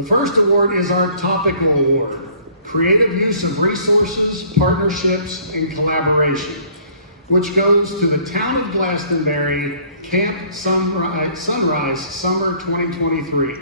The first award is our Topical Award, Creative Use of Resources, Partnerships, and Collaboration, which goes to the Town of Glastonbury Camp Sunrise Summer 2023.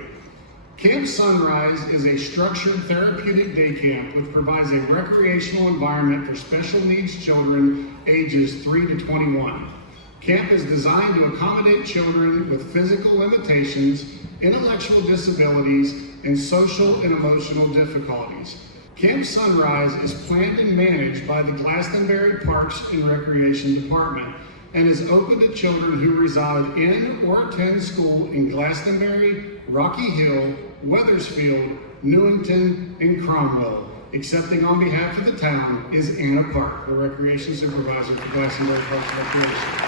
Camp Sunrise is a structured therapeutic day camp which provides a recreational environment for special needs children ages 3 to 21. Camp is designed to accommodate children with physical limitations, intellectual disabilities, and social and emotional difficulties. Camp Sunrise is planned and managed by the Glastonbury Parks and Recreation Department and is open to children who reside in or attend school in Glastonbury, Rocky Hill, Wethersfield, Newington, and Cromwell. Accepting on behalf of the town is Anna Park, the Recreation Supervisor for Glastonbury Parks and Recreation.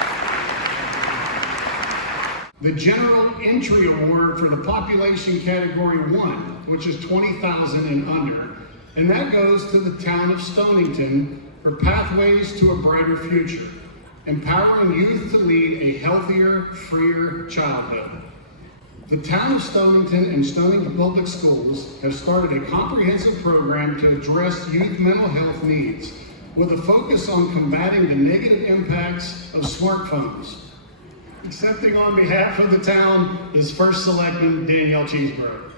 The General Entry Award for the Population Category 1, which is 20,000 and under, and that goes to the Town of Stonington for Pathways to a Brighter Future, empowering youth to lead a healthier, freer childhood. The Town of Stonington and Stonington Public Schools have started a comprehensive program to address youth mental health needs, with a focus on combating the negative impacts of smartphones. Accepting on behalf of the town is First Selectman Danielle Cheeseborough.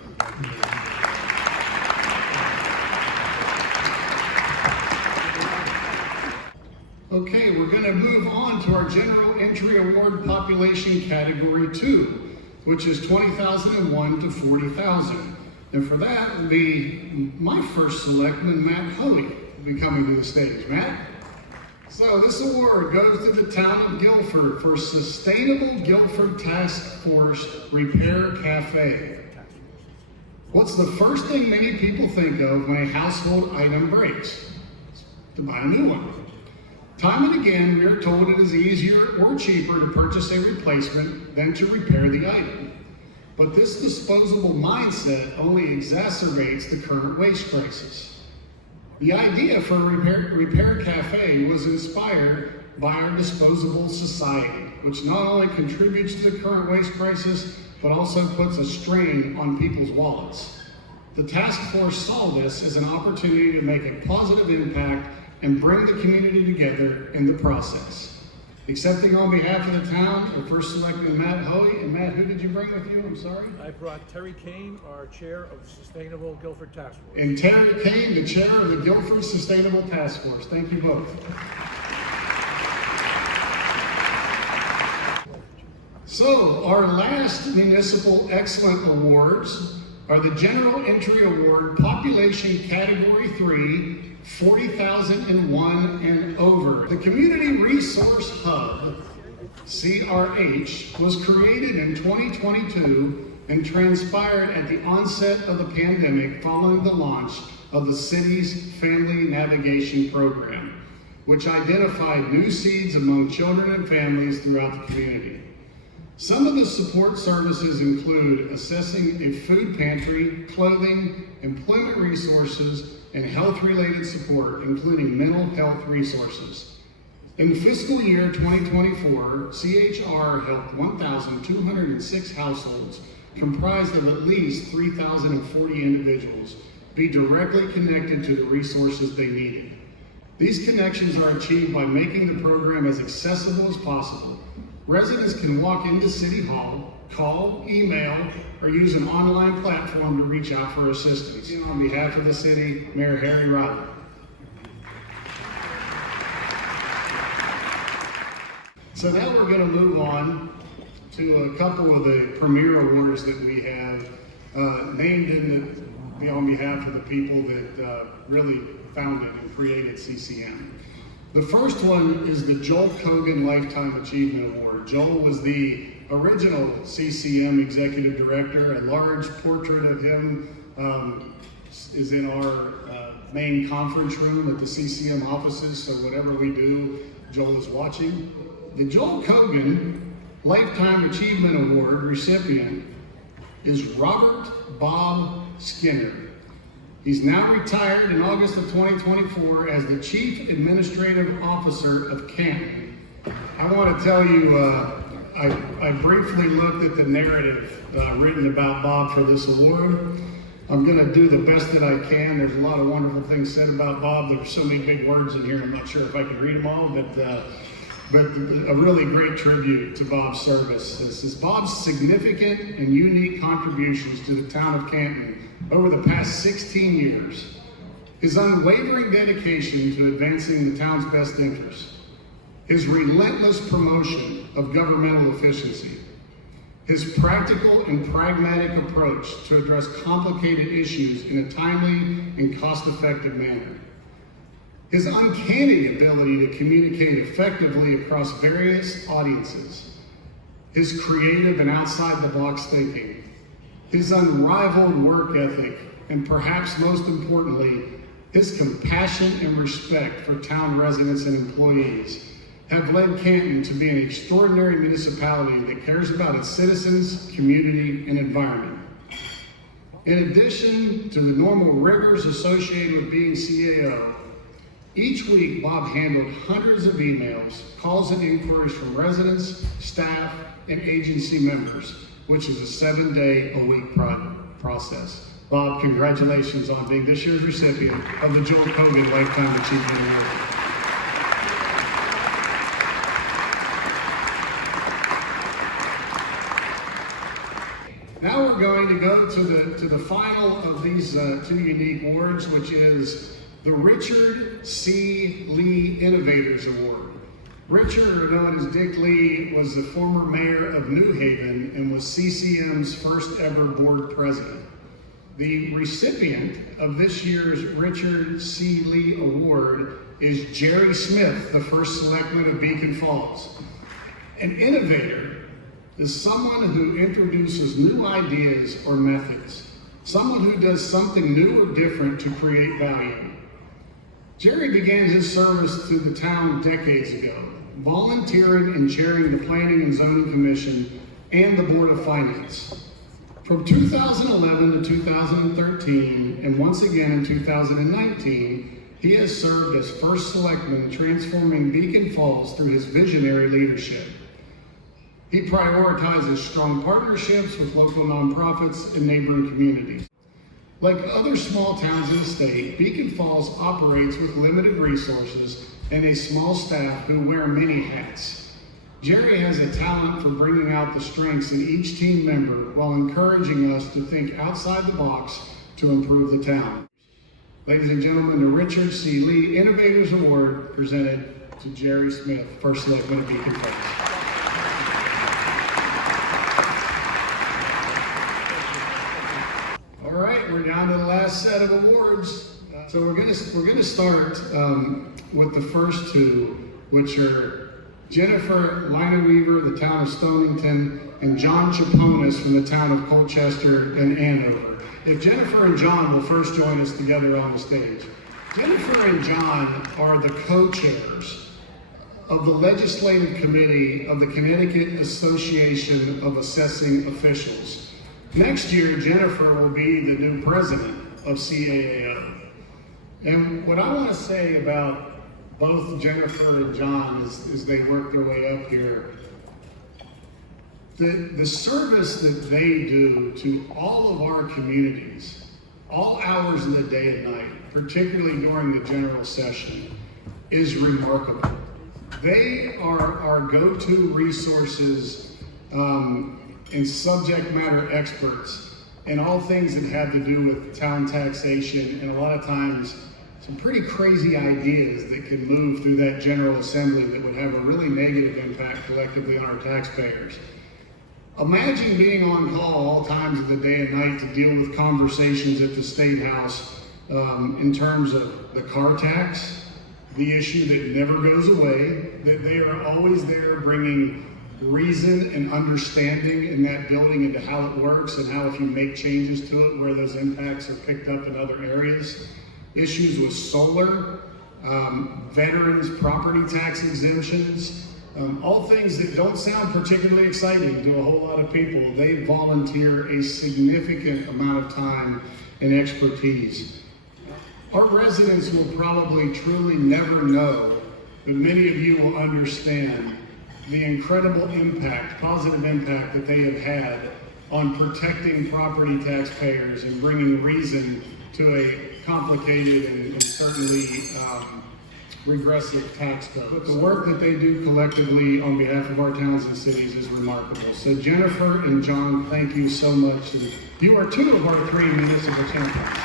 Okay, we're going to move on to our General Entry Award Population Category 2, which is 20,001 to 40,000. And for that will be my First Selectman, Matt Hoey, will be coming to the stage. Matt? So this award goes to the Town of Guilford for Sustainable Guilford Task Force Repair Cafe. What's the first thing many people think of when a household item breaks? To buy a new one. Time and again, we are told it is easier or cheaper to purchase a replacement than to repair the item. But this disposable mindset only exacerbates the current waste crisis. The idea for a repair cafe was inspired by our disposable society, which not only contributes to the current waste crisis, but also puts a strain on people's wallets. The task force saw this as an opportunity to make a positive impact and bring the community together in the process. Accepting on behalf of the town, the First Selectman Matt Hoey. And Matt, who did you bring with you? I'm sorry? I brought Terry Kane, our chair of Sustainable Guilford Task Force. And Terry Kane, the chair of the Guilford Sustainable Task Force. Thank you both. So, our last Municipal Excellent Awards are the General Entry Award Population Category 3, 40,001 and over. The Community Resource Hub, CRH, was created in 2022 and transpired at the onset of the pandemic following the launch of the city's Family Navigation Program, which identified new seeds among children and families throughout the community. Some of the support services include assessing a food pantry, clothing, employment resources, and health-related support, including mental health resources. In fiscal year 2024, CHR helped 1,206 households comprised of at least 3,040 individuals be directly connected to the resources they needed. These connections are achieved by making the program as accessible as possible. Residents can walk into City Hall, call, email, or use an online platform to reach out for assistance. On behalf of the city, Mayor Harry Riley. So now we're going to move on to a couple of the premier awards that we have named on behalf of the people that really founded and created CCM. The first one is the Joel Kogan Lifetime Achievement Award. Joel was the original CCM Executive Director. A large portrait of him is in our main conference room at the CCM offices, so whatever we do, Joel is watching. The Joel Kogan Lifetime Achievement Award recipient is Robert Bob Skinner. He's now retired in August of 2024 as the Chief Administrative Officer of Canton. I want to tell you, I briefly looked at the narrative written about Bob for this award. I'm going to do the best that I can. There's a lot of wonderful things said about Bob. There's so many big words in here, I'm not sure if I can read them all, but a really great tribute to Bob's service. This is Bob's significant and unique contributions to the town of Canton over the past 16 years. His unwavering dedication to advancing the town's best interests. His relentless promotion of governmental efficiency. His practical and pragmatic approach to address complicated issues in a timely and cost-effective manner. His uncanny ability to communicate effectively across various audiences. His creative and outside-the-box thinking. His unrivaled work ethic, and perhaps most importantly, his compassion and respect for town residents and employees have led Canton to be an extraordinary municipality that cares about its citizens, community, and environment. In addition to the normal rigors associated with being CAO, each week Bob handled hundreds of emails, calls, and inquiries from residents, staff, and agency members, which is a 7-day-a-week process. Bob, congratulations on being this year's recipient of the Joel Kogan Lifetime Achievement Award. Now we're going to go to the final of these two unique awards, which is the Richard C. Lee Innovators Award. Richard, or known as Dick Lee, was the former mayor of New Haven and was CCM's first ever board president. The recipient of this year's Richard C. Lee Award is Jerry Smith, the first selectman of Beacon Falls. An innovator is someone who introduces new ideas or methods, someone who does something new or different to create value. Jerry began his service to the town decades ago, volunteering and chairing the Planning and Zoning Commission and the Board of Finance. From 2011 to 2013, and once again in 2019, he has served as first selectman, transforming Beacon Falls through his visionary leadership. He prioritizes strong partnerships with local nonprofits and neighboring communities. Like other small towns in the state, Beacon Falls operates with limited resources and a small staff who wear many hats. Jerry has a talent for bringing out the strengths in each team member while encouraging us to think outside the box to improve the town. Ladies and gentlemen, the Richard C. Lee Innovators Award presented to Jerry Smith, First Selectman of Beacon Falls. All right, we're down to the last set of awards. So we're gonna start with the first two, which are Jennifer Lineweaver, the town of Stonington, and John Chaponis from the town of Colchester and Andover. If Jennifer and John will first join us together on the stage. Jennifer and John are the co-chairs of the Legislative Committee of the Connecticut Association of Assessing Officials. Next year, Jennifer will be the new president of CAAO. And what I want to say about both Jennifer and John as they work their way up here, the service that they do to all of our communities, all hours of the day and night, particularly during the general session, is remarkable. They are our go-to resources and subject matter experts in all things that have to do with town taxation, and a lot of times some pretty crazy ideas that can move through that General Assembly that would have a really negative impact collectively on our taxpayers. Imagine being on call all times of the day and night to deal with conversations at the State House in terms of the car tax, the issue that never goes away, that they are always there bringing reason and understanding in that building into how it works and how if you make changes to it, where those impacts are picked up in other areas. Issues with solar, veterans property tax exemptions, all things that don't sound particularly exciting to a whole lot of people. They volunteer a significant amount of time and expertise. Our residents will probably truly never know, but many of you will understand the incredible impact, positive impact that they have had on protecting property taxpayers and bringing reason to a complicated and certainly regressive tax code. But the work that they do collectively on behalf of our towns and cities is remarkable. So Jennifer and John, thank you so much. And you are two of our three municipal champions.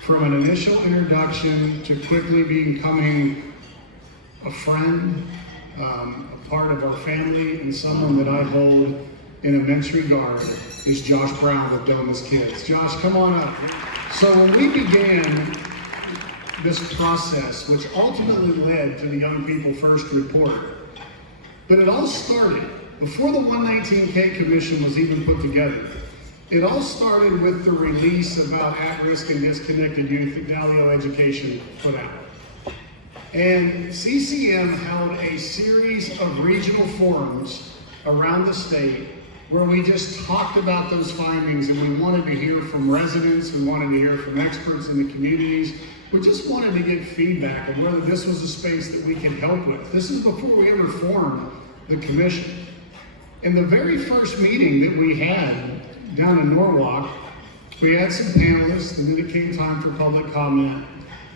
From an initial introduction to quickly becoming a friend, a part of our family, and someone that I hold in immense regard is Josh Brown of Domus Kids. Josh, come on up. So when we began this process, which ultimately led to the Young People First report, but it all started before the 119K Commission was even put together. It all started with the release about at-risk and disconnected youth that Galileo Education put out. And CCM held a series of regional forums around the state where we just talked about those findings, and we wanted to hear from residents, we wanted to hear from experts in the communities. We just wanted to get feedback on whether this was a space that we can help with. This is before we ever formed the commission. In the very first meeting that we had down in Norwalk, we had some panelists, and then it came time for public comment.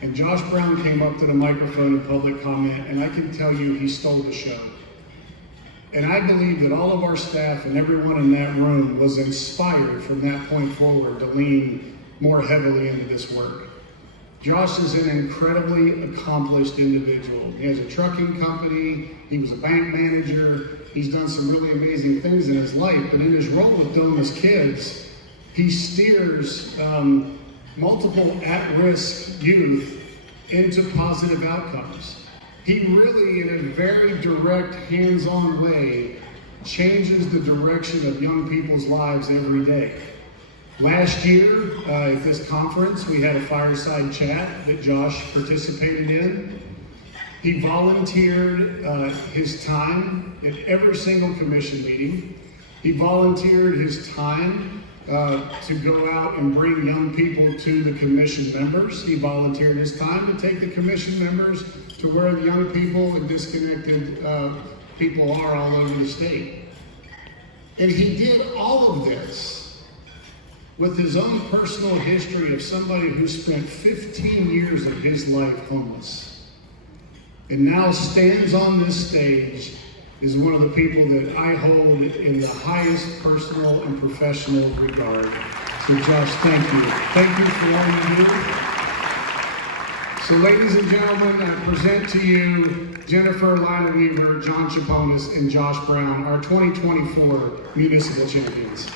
And Josh Brown came up to the microphone in public comment, and I can tell you he stole the show. And I believe that all of our staff and everyone in that room was inspired from that point forward to lean more heavily into this work. Josh is an incredibly accomplished individual. He has a trucking company, he was a bank manager, he's done some really amazing things in his life, but in his role with Domus Kids, he steers multiple at-risk youth into positive outcomes. He really, in a very direct, hands-on way, changes the direction of young people's lives every day. Last year, at this conference, we had a fireside chat that Josh participated in. He volunteered his time at every single commission meeting. He volunteered his time to go out and bring young people to the commission members. He volunteered his time to take the commission members to where the young people and disconnected people are all over the state. And he did all of this with his own personal history of somebody who spent 15 years of his life homeless, and now stands on this stage is one of the people that I hold in the highest personal and professional regard. So Josh, thank you. Thank you for all you do. So ladies and gentlemen, I present to you Jennifer Lila Weaver, John Chaponis, and Josh Brown, our 2024 Municipal Champions.